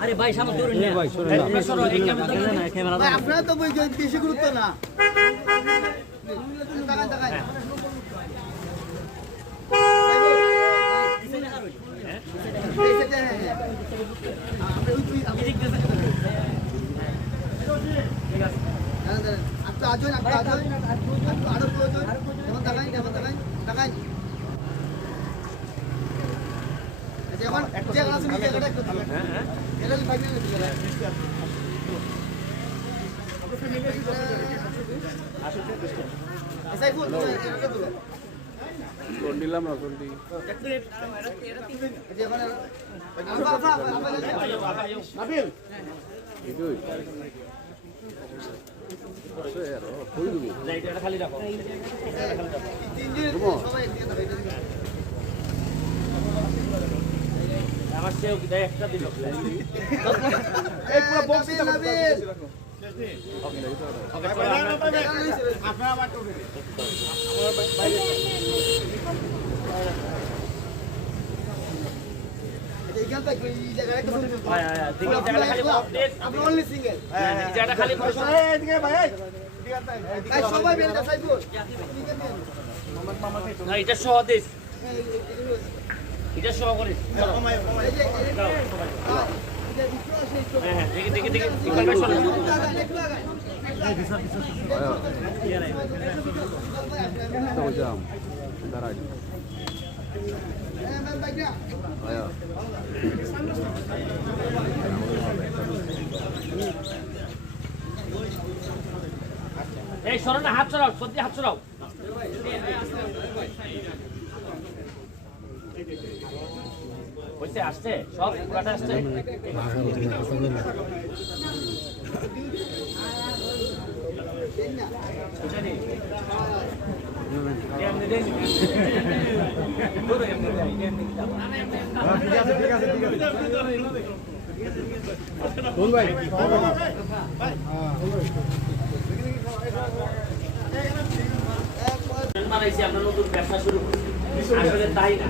আরে ভাই সামনে আপনারা তো বই বেশি গুরুত্ব না তাকান তাকান এই সেটা হ্যাঁ হ্যাঁ আমরা ওই তুই আপনি দাঁড়ান, দাঁড়ান। আপনি আজই আপনি আরও প্রয়োজন যেমন তাকাই যেমন তাকাই তাকাই যেমন যে ক্লাসে নিচে এটা একটু এটা তুলো নিলাম না আফা নাবিল খালি রাখো আমার সেও কি একটা দিল এই পুরো বক্স নাবিল এইখান এই হবে। হ্যাঁ হ্যাঁ দেখি জায়গাটা খালি আপডেট আপনি only single। জায়গাটা খালি ভাই, সবাই বেরিয়ে যাও, সাইফুল। না এটা সহ দিস এটা সহ। এই এই সবাই। হ্যাঁ হ্যাঁ দেখি দেখি দেখি ভাই যাম দাঁড়াই এই সরো না হাত ছড়াও সত্যি হাত ছড়াও হইছে আসছে? সব পুরাটা আসছে? বানাইছি, আমরা নতুন ব্যবসা শুরু না?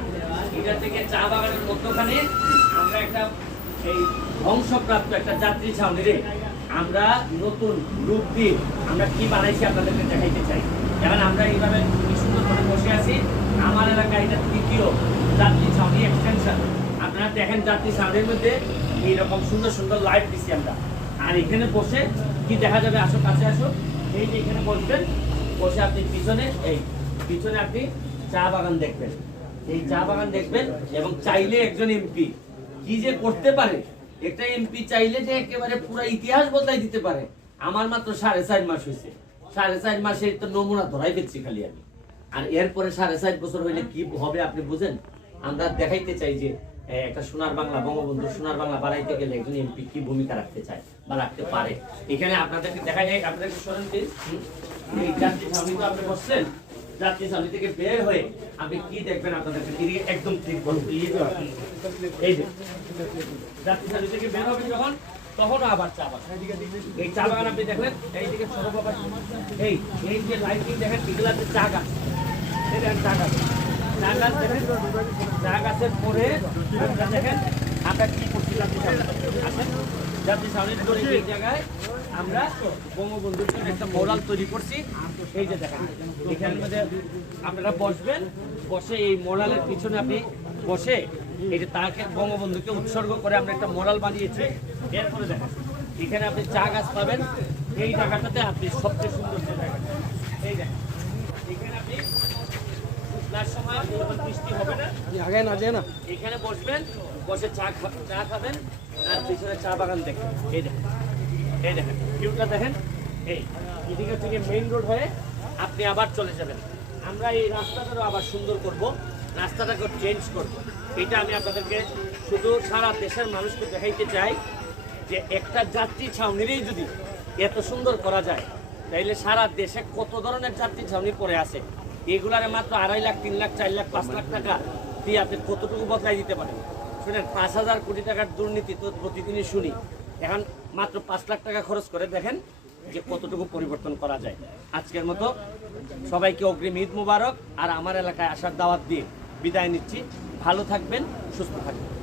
থেকে চা বাগানের মধ্যখানে আমরা একটা ধ্বংসপ্রাপ্ত একটা যাত্রী ছাউনি রে। আমরা নতুন রূপ দিয়ে আমরা কি বানাইছি আপনাদেরকে দেখাইতে চাই। কারণ আমরা এইভাবে কি বসে আছি। আমার এলাকায় এটা তৃতীয় যাত্রী ছাউনি এক্সটেনশন আপনারা দেখেন যাত্রী ছাউনির মধ্যে এইরকম সুন্দর সুন্দর লাইট দিছি আমরা। আর এখানে বসে কি দেখা যাবে? আসো, কাছে আসো। এই যে এখানে বসবেন, বসে আপনি পিছনে, এই পিছনে আপনি চা বাগান দেখবেন। এই চা বাগান দেখবেন এবং চাইলে একজন এমপি কি যে করতে পারে? একটা এমপি চাইলে যে একেবারে পুরো ইতিহাস বদলাই দিতে পারে। আমার মাত্র সাড়ে চার মাস হয়েছে। সাড়ে চার মাসে তো নমুনা ধরাই দিচ্ছি খালি আমি। আর এরপরে সাড়ে চার বছর হইলে কি হবে আপনি বুঝেন? আমরা দেখাইতে চাই যে একটা সোনার বাংলা বঙ্গবন্ধু সোনার বাংলা বাড়াইতে গেলে একজন এমপি কি ভূমিকা রাখতে চায় বা রাখতে পারে? এখানে আপনাদেরকে দেখা যায় আপনাদেরকে শোনেন। এই যাত্রী তো আপনি বসছেন যাত্রী সামনে থেকে বের হয়ে আপনি কি দেখবেন আপনাদেরকে? এদিকে একদম ঠিক বলুন। এই যে যাত্রী সামনে থেকে বের হবেন যখন, তখন আবার চা বাগান এই চা বাগান আপনি দেখলেন, এইদিকে ছোট বাবা, এই এই যে লাইটিং দেখেন, এগুলাতে চা গাছ চা গাছের দেখেন কি করছিলাম এই জায়গায় আমরা বঙ্গবন্ধুর একটা তৈরি করছি মধ্যে আপনারা বসবেন বসে এই মোরালের পিছনে আপনি বসে যে তাকে বঙ্গবন্ধুকে উৎসর্গ করে আমরা একটা মোরাল বানিয়েছি এরপরে দেখেন এখানে আপনি চা গাছ পাবেন এই জায়গাটাতে আপনি সবচেয়ে সুন্দর জায়গা এই দেখেন এখানে আপনি শুকনার সময় বৃষ্টি হবে না। আগে না যে না। এখানে বসবেন বসে চা চা খাবেন আর পিছনে চা বাগান দেখেন। এই দেখেন এই দেখেন ভিউটা দেখেন। এই এদিকে থেকে মেইন রোড হয়ে আপনি আবার চলে যাবেন। আমরা এই রাস্তাটারও আবার সুন্দর করব রাস্তাটাকে চেঞ্জ করব। এটা আমি আপনাদেরকে শুধু সারা দেশের মানুষকে দেখাইতে চাই যে একটা যাত্রী ছাউনিরই যদি এত সুন্দর করা যায় তাইলে সারা দেশে কত ধরনের যাত্রী ছাউনি পড়ে আছে? এগুলারে মাত্র আড়াই লাখ, তিন লাখ, চার লাখ, পাঁচ লাখ টাকা দিয়ে আপনি কতটুকু বদলাই দিতে পারেন? শুনেন, পাঁচ হাজার কোটি টাকার দুর্নীতি তো প্রতিদিনই শুনি। এখন মাত্র পাঁচ লাখ টাকা খরচ করে দেখেন যে কতটুকু পরিবর্তন করা যায়। আজকের মতো সবাইকে অগ্রিম ঈদ মুবারক। আর আমার এলাকায় আসার দাওয়াত দিয়ে বিদায় নিচ্ছি। ভালো থাকবেন, সুস্থ থাকবেন।